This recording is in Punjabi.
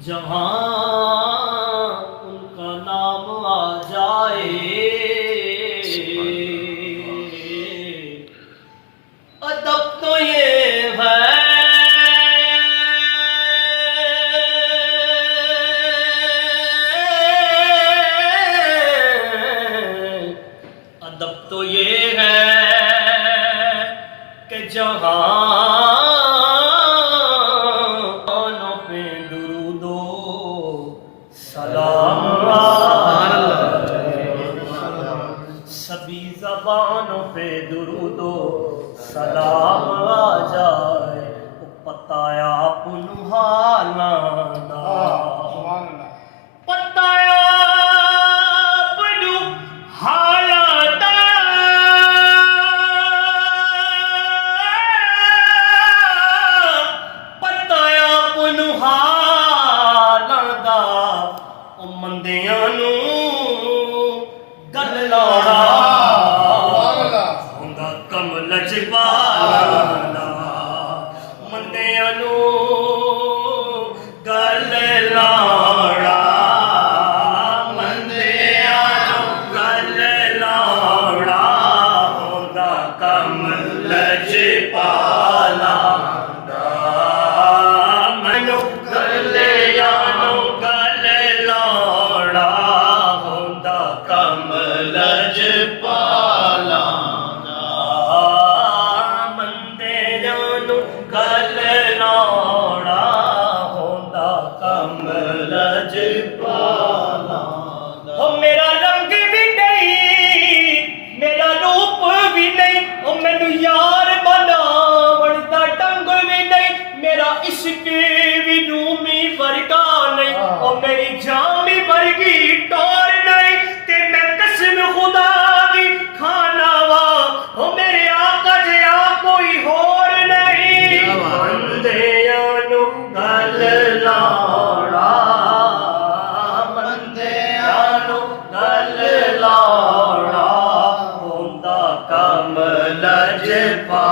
جہاں ان کا نام آ جائے ادب تو یہ ہے ادب تو یہ ہے کہ جہاں سبھی زبانوں پہ درود و سلام آ جائے پتایا پنہانا پتایا پنہانا پتایا پنہانا مندیاں نو گل لاڑا ہوندا کم لجپالا مندیاں نو گل لاڑا مندیاں نو گل لاڑا ہوندا کم لجپالا منو گلیاں نو گل لاڑا ہوندا کم لجپالا مندیاں نو گل لاڑا ہوندا کم لجپالا او میرا رنگ بھی نہیں میرا روپ بھی نہیں او مینوں یار بناون دا ڈنگ بھی نہیں میرا عشق بھی رومی ورگا نہیں او میری جان بھی ورگی ٹور نہیں تے میں قسم خدا دی کھانا وا او میرے آقا جیا کوئی ہور نہیں بندیاں نو گل لاڑا بندیاں نو گل لاڑا ہوندا کم لجپالا